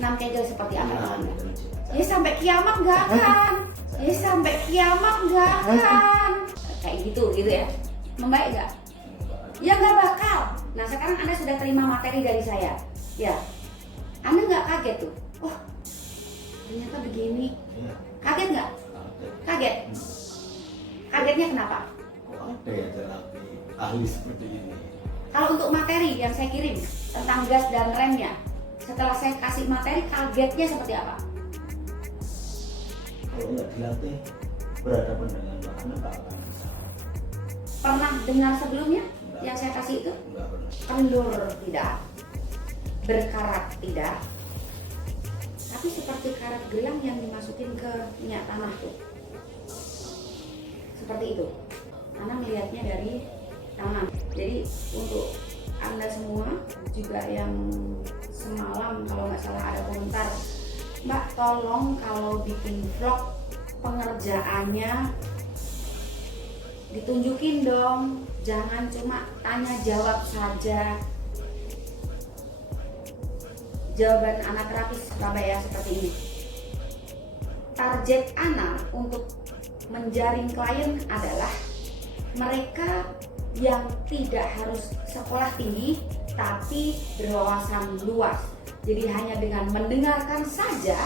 senam kegel seperti apa Anda? Ya sampai kiamat nggak akan. Ya sampai kiamat nggak akan. Kayak gitu ya. Membaik nggak? Ya nggak bakal. Nah sekarang Anda sudah terima materi dari saya. Ya, Anda nggak kaget tuh? Oh, ternyata begini. Kaget nggak? Kaget. Kagetnya kenapa? Kok ada ya terapi ahli seperti ini? Kalau untuk materi yang saya kirim tentang gas dan remnya, setelah saya kasih materi, kagetnya seperti apa? Kalau nggak dilatih berhadapan dengan Anda nggak akan bisa. Pernah dengar sebelumnya Enggak. yang saya kasih itu? Nggak pernah. Kendur tidak, berkarat tidak, tapi seperti karat gelang yang dimasukin ke minyak tanah tuh. Seperti itu. Anda melihatnya dari tangan. Jadi untuk Anda semua juga yang semalam kalau nggak salah ada komentar, Mbak tolong kalau bikin vlog pengerjaannya ditunjukin dong, jangan cuma tanya jawab saja. Jawaban anak terapis Surabaya seperti ini. Target anak untuk menjaring klien adalah mereka yang tidak harus sekolah tinggi tapi berwawasan luas. Jadi hanya dengan mendengarkan saja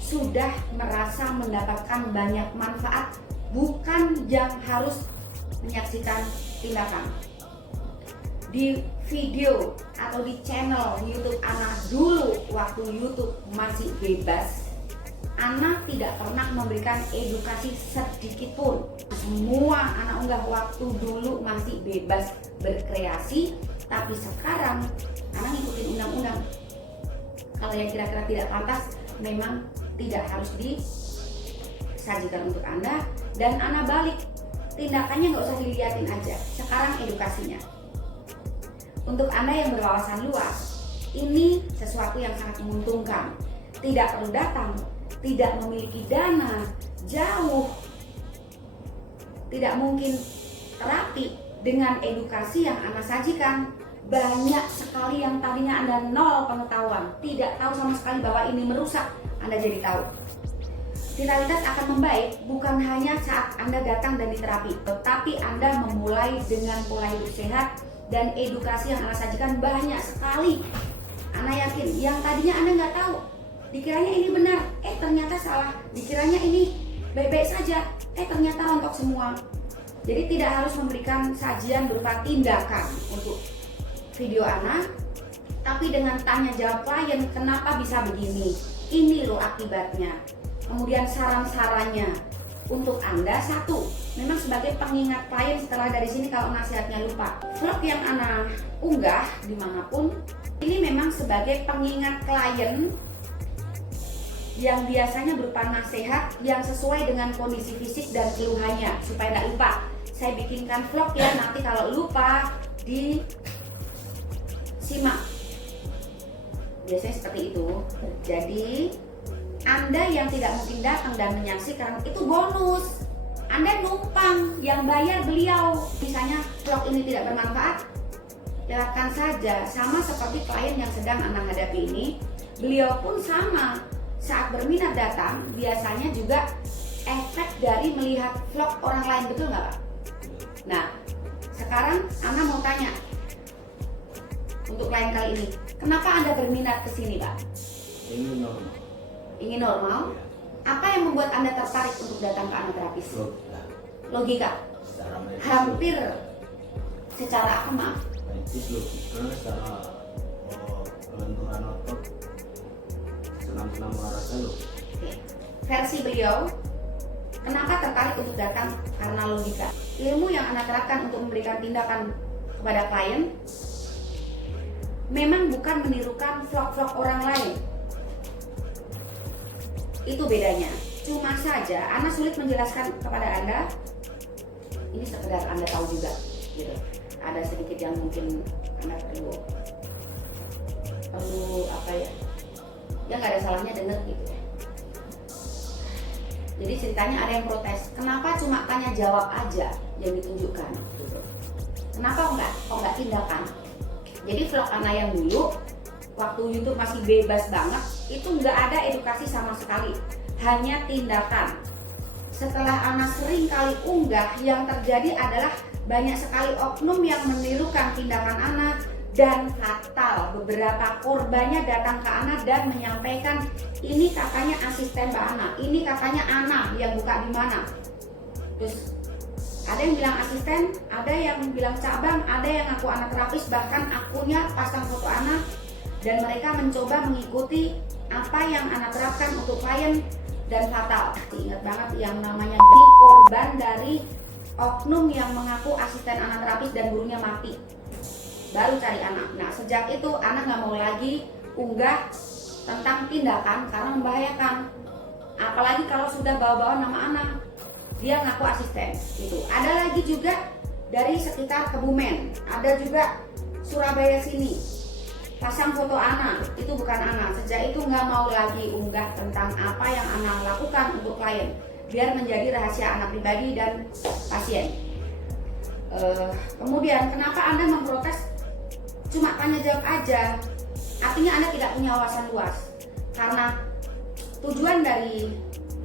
sudah merasa mendapatkan banyak manfaat, bukan yang harus menyaksikan tindakan. Di video atau di channel YouTube Ana dulu waktu YouTube masih bebas, Ana tidak pernah memberikan edukasi sedikit pun. Semua anak unggah waktu dulu masih bebas berkreasi, tapi sekarang Ana ngikutin undang-undang. Kalau yang kira-kira tidak pantas memang tidak harus disajikan untuk Anda, dan Ana balik, tindakannya nggak usah dilihatin aja, sekarang edukasinya. Untuk Anda yang berwawasan luas, ini sesuatu yang sangat menguntungkan. Tidak perlu datang, tidak memiliki dana, jauh, tidak mungkin terapi. Dengan edukasi yang Anda sajikan, banyak sekali yang tadinya Anda nol pengetahuan, tidak tahu sama sekali bahwa ini merusak, Anda jadi tahu. Vitalitas akan membaik bukan hanya saat Anda datang dan diterapi, tetapi Anda memulai dengan pola hidup sehat dan edukasi yang Anda sajikan banyak sekali. Anda yakin, yang tadinya Anda nggak tahu, dikiranya ini benar, ternyata salah. Dikiranya ini baik-baik saja, ternyata rontok semua. Jadi tidak harus memberikan sajian berupa tindakan untuk video Ana, tapi dengan tanya jawab klien, kenapa bisa begini, ini loh akibatnya. Kemudian saran-sarannya untuk Anda. Satu, memang sebagai pengingat klien setelah dari sini kalau nasihatnya lupa. Vlog yang Ana unggah dimanapun, ini memang sebagai pengingat klien yang biasanya berupa nasihat yang sesuai dengan kondisi fisik dan keluhannya supaya tidak lupa. Saya bikinkan vlog ya, nanti kalau lupa disimak. Biasanya seperti itu. Jadi Anda yang tidak mungkin datang dan menyaksikan itu bonus. Anda numpang, yang bayar beliau. Misalnya vlog ini tidak bermanfaat, lewatkan saja. Sama seperti klien yang sedang Anda hadapi ini, beliau pun sama. Saat berminat datang, biasanya juga efek dari melihat vlog orang lain, betul nggak Pak? Nah, sekarang Ana mau tanya untuk klien kali ini, kenapa Anda berminat ke sini Pak? Ini normal. Ingin normal? Apa yang membuat Anda tertarik untuk datang ke Ana terapis? Logika? Secara medis, Hampir secara apa maaf? medis logika, secara kelenturan otot, senam-senam olahraga loh. Oke. Versi beliau, kenapa tertarik untuk datang? Karena logika. Ilmu yang Anda terapkan untuk memberikan tindakan kepada klien memang bukan menirukan vlog-vlog orang lain. Itu bedanya. Cuma saja Anda sulit menjelaskan kepada Anda. Ini sekedar Anda tahu juga, gitu. Ada sedikit yang mungkin Anda perlu apa ya? Ya nggak ada salahnya dengar gitu ya. Jadi ceritanya ada yang protes, kenapa cuma tanya jawab aja yang ditunjukkan gitu. Kenapa kok nggak tindakan? Jadi vlog Ana yang dulu waktu YouTube masih bebas banget, itu nggak ada edukasi sama sekali, hanya tindakan. Setelah Ana sering kali unggah, yang terjadi adalah banyak sekali oknum yang menirukan tindakan Ana dan fatal. Beberapa korbannya datang ke Ana dan menyampaikan, ini kakaknya asisten Mbak Ana, ini kakaknya Ana yang buka di mana. Terus ada yang bilang asisten, ada yang bilang cabang, ada yang ngaku anak terapis, bahkan akunnya pasang foto Ana, dan mereka mencoba mengikuti apa yang Ana terapkan untuk klien dan fatal. Ingat banget yang namanya di korban dari oknum yang mengaku asisten anak terapis dan gurunya mati. Baru cari anak. Nah, sejak itu anak nggak mau lagi unggah tentang tindakan karena membahayakan. Apalagi kalau sudah bawa-bawa nama anak, dia ngaku asisten. Itu. Ada lagi juga dari sekitar Kebumen, ada juga Surabaya sini. Pasang foto anak, itu bukan anak. Sejak itu nggak mau lagi unggah tentang apa yang anak lakukan untuk klien, biar menjadi rahasia anak pribadi dan pasien. Kemudian kenapa Anda memprotes cuma tanya jawab aja? Artinya Anda tidak punya wawasan luas. Karena tujuan dari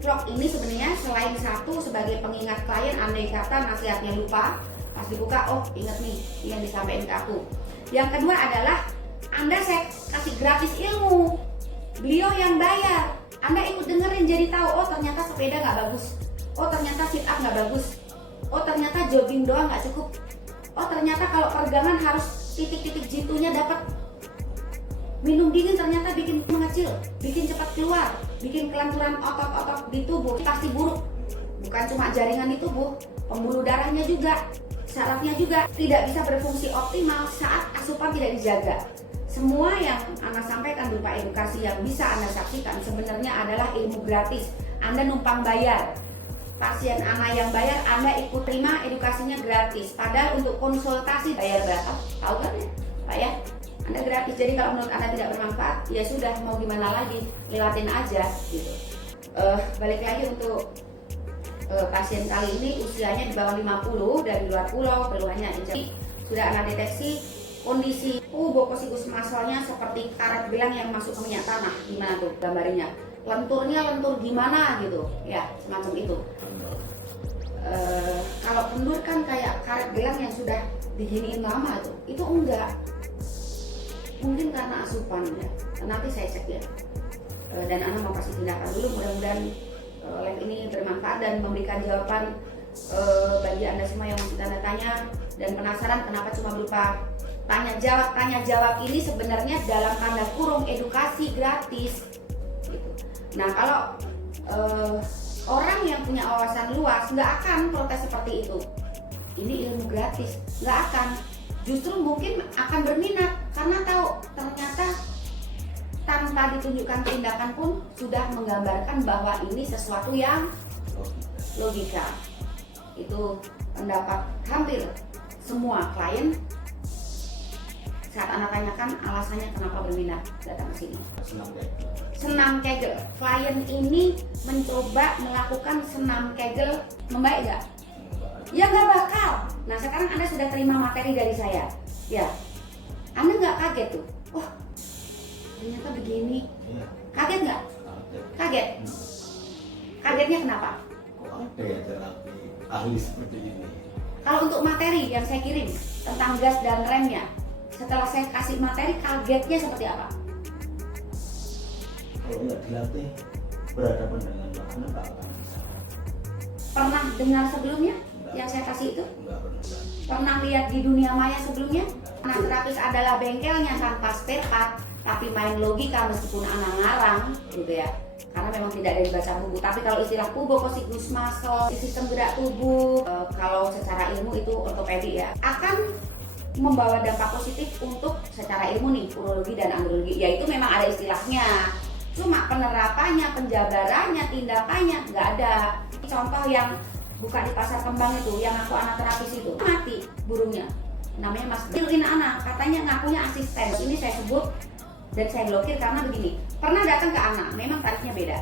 vlog ini sebenarnya selain satu sebagai pengingat klien, andai kata nasihatnya lupa, pas dibuka, oh ingat nih yang disampaikan ke aku. Yang kedua adalah Anda saya kasih gratis ilmu, beliau yang bayar. Anda ikut dengerin jadi tahu, oh ternyata sepeda nggak bagus, oh ternyata sit up nggak bagus, oh ternyata jogging doang nggak cukup, oh ternyata kalau peregangan harus titik-titik jitunya dapat. Minum dingin ternyata bikin mengecil, bikin cepat keluar, bikin kelenturan otot-otot di tubuh, pasti buruk. Bukan cuma jaringan di tubuh, pembuluh darahnya juga, sarafnya juga tidak bisa berfungsi optimal saat asupan tidak dijaga. Semua yang Ana sampaikan berupa edukasi yang bisa Anda saksikan sebenarnya adalah ilmu gratis. Anda numpang bayar. Pasien Ana yang bayar, Anda ikut terima edukasinya gratis. Padahal untuk konsultasi bayar berapa? Tahu kan ya, Pak ya? Anda gratis. Jadi kalau menurut Anda tidak bermanfaat, ya sudah, mau gimana lagi, lewatin aja gitu. Balik lagi untuk pasien kali ini usianya di bawah 50, dari luar pulau, keluhannya jadi sudah Ana deteksi kondisi bokosikus masalnya seperti karet gelang yang masuk ke minyak tanah. Gimana tuh gambarnya? Lenturnya lentur gimana gitu ya, semacam itu. Kalau kendur kan kayak karet gelang yang sudah diginiin lama tuh, itu enggak, mungkin karena asupan ya. Nanti saya cek ya, dan Ana mau kasih tindakan dulu. Mudah-mudahan live ini bermanfaat dan memberikan jawaban bagi Anda semua yang masih tanda tanya dan penasaran kenapa cuma berupa tanya jawab ini sebenarnya dalam tanda kurung edukasi gratis gitu. Nah, kalau orang yang punya wawasan luas nggak akan protes seperti itu. Ini ilmu gratis, nggak akan. Justru mungkin akan berminat karena tahu ternyata tanpa ditunjukkan tindakan pun sudah menggambarkan bahwa ini sesuatu yang logika. Itu pendapat hampir semua klien. Saat Anda tanyakan alasannya kenapa berminat datang ke sini. Senam Kegel. Klien ini mencoba melakukan senam Kegel, membaik nggak? Ya nggak bakal. Nah, sekarang Anda sudah terima materi dari saya. Ya, Anda nggak kaget tuh? Wah, ternyata begini. Kaget nggak? Kaget. Kagetnya kenapa? Kok ada ya terapi ahli seperti ini? Kalau untuk materi yang saya kirim tentang gas dan remnya, setelah saya kasih materi, kagetnya seperti apa? Kalau nggak dilatih berhadapan dengan bahan apa akan bisa? Pernah dengar sebelumnya yang saya kasih itu? Nggak pernah. Pernah lihat di dunia maya sebelumnya? Anak terapis adalah bengkelnya tanpa spare part, tapi main logika meskipun anak ngarang gitu ya. Karena memang tidak ada di baca buku. Tapi kalau istilah bokosikus muscle, sistem gerak tubuh, kalau secara ilmu itu ortopedi ya, akan membawa dampak positif untuk secara ilmu nih, urologi dan andrologi. Ya itu memang ada istilahnya. Cuma penerapannya, penjabarannya, tindakannya nggak ada. Contoh yang buka di pasar kembang itu, yang aku anak terapis itu mati burungnya. Namanya Mas Biruin anak, katanya ngakunya asisten. Ini saya sebut dan saya blokir karena begini. Pernah datang ke anak, memang tarifnya beda.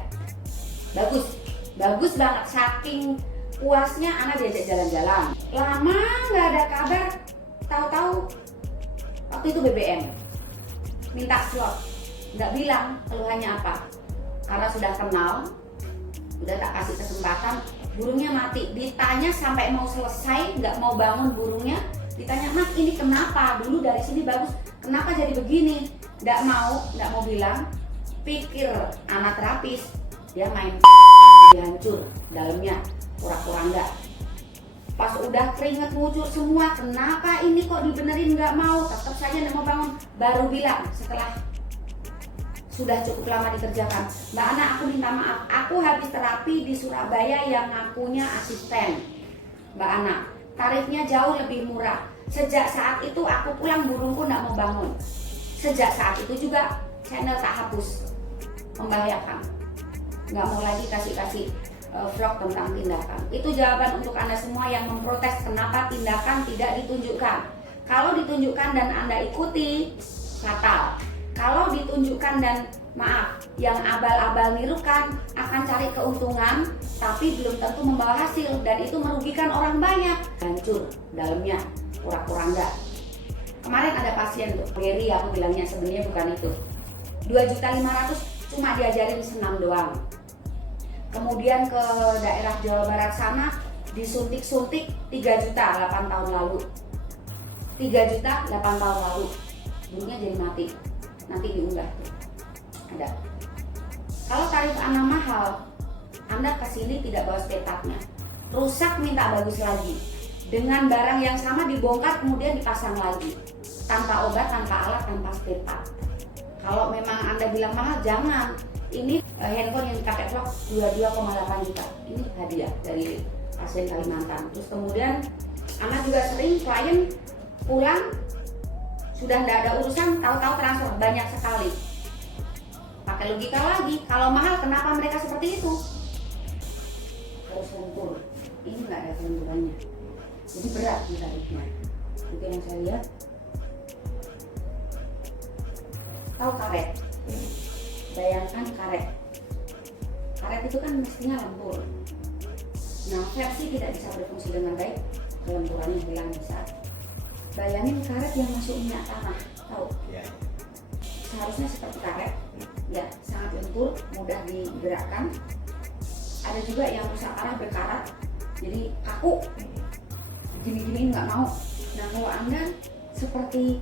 Bagus banget. Saking puasnya anak diajak jalan-jalan. Lama nggak ada kabar. Tahu-tahu waktu itu BBM minta slot, nggak bilang keluhannya apa, karena sudah kenal, udah tak kasih kesempatan, burungnya mati. Ditanya sampai mau selesai, nggak mau bangun burungnya, ditanya, Mas ini kenapa, dulu dari sini bagus, kenapa jadi begini, nggak mau bilang. Pikir anak terapis, dia main hancur dalamnya, pura-pura enggak. Pas udah keringet ngucur semua, kenapa ini kok dibenerin, nggak mau, tetap saja nggak mau bangun. Baru bilang setelah sudah cukup lama dikerjakan, Mbak Ana aku minta maaf, aku habis terapi di Surabaya yang ngakunya asisten. Mbak Ana, tarifnya jauh lebih murah. Sejak saat itu aku pulang burungku nggak mau bangun. Sejak saat itu juga channel tak hapus. Membahayakan, nggak mau lagi kasih vlog tentang tindakan. Itu jawaban untuk Anda semua yang memprotes kenapa tindakan tidak ditunjukkan. Kalau ditunjukkan dan Anda ikuti, fatal. Kalau ditunjukkan dan maaf, yang abal-abal nirukan akan cari keuntungan tapi belum tentu membawa hasil, dan itu merugikan orang banyak. Hancur dalamnya, pura-pura enggak. Kemarin ada pasien tuh, Gary, aku bilangnya sebenarnya bukan itu. 2.500.000 cuma diajarin senam doang. Kemudian ke daerah Jawa Barat sana disuntik 3 juta 8 tahun lalu. 3 juta 8 tahun lalu. Burungnya jadi mati. Nanti diunggah tuh. Ada. Kalau tarif Anda mahal, Anda kesini tidak bawa spare part-nya. Rusak minta bagus lagi. Dengan barang yang sama dibongkar kemudian dipasang lagi. Tanpa obat, tanpa alat, tanpa spare part. Kalau memang Anda bilang mahal, jangan. Ini handphone yang dipakai vlog 22,8 juta. Ini hadiah dari pasien Kalimantan. Terus kemudian Anda juga sering klien pulang sudah tidak ada urusan, tahu-tahu transfer banyak sekali. Pakai logika lagi, kalau mahal kenapa mereka seperti itu? Harus lentur. Ini nggak ada kelenturannya. Jadi berat di tarifnya. Itu yang saya lihat. Tahu karet? Bayangkan karet. Karet itu kan mestinya lentur. Nah, versi tidak bisa berfungsi dengan baik, kelenturannya hilang bisa. Bayangin karet yang masuk minyak tanah, tahu? Ya. Seharusnya seperti karet, ya sangat lentur, mudah digerakkan. Ada juga yang rusak parah berkarat, jadi kaku. Gini-gini nggak mau. Nah, kalau Anda seperti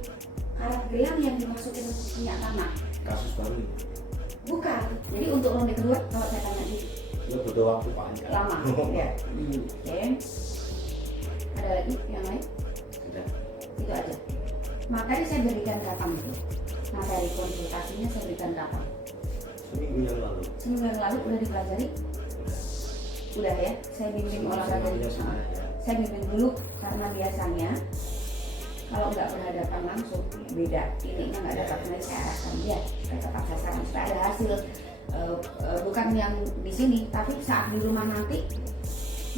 karet gelang yang dimasukin minyak tanah. Kasus baru ini. Bukan. Jadi untuk ronde kedua, kalau saya tanya di Itu butuh waktu panjang. lama. Ya. Oke. Ada lagi yang lain? Sudah. Itu aja. Makanya saya berikan kapan itu. Materi konsultasinya saya berikan kapan? Seminggu yang lalu. Seminggu yang lalu udah dipelajari? Udah ya. Saya bimbing olahraga. Saya bimbing dulu karena biasanya kalau nggak berhadapan langsung beda, titiknya nggak dapat, saya arahkan dia tepat sasaran supaya ada hasil. Bukan yang di sini, tapi saat di rumah nanti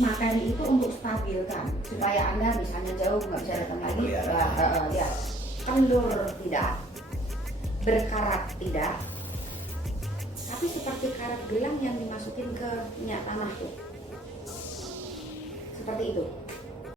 materi itu untuk stabilkan supaya Anda misalnya jauh nggak bisa datang lagi, ya kendur tidak, berkarat tidak, tapi seperti karat gelang yang dimasukin ke minyak tanah tuh, seperti itu.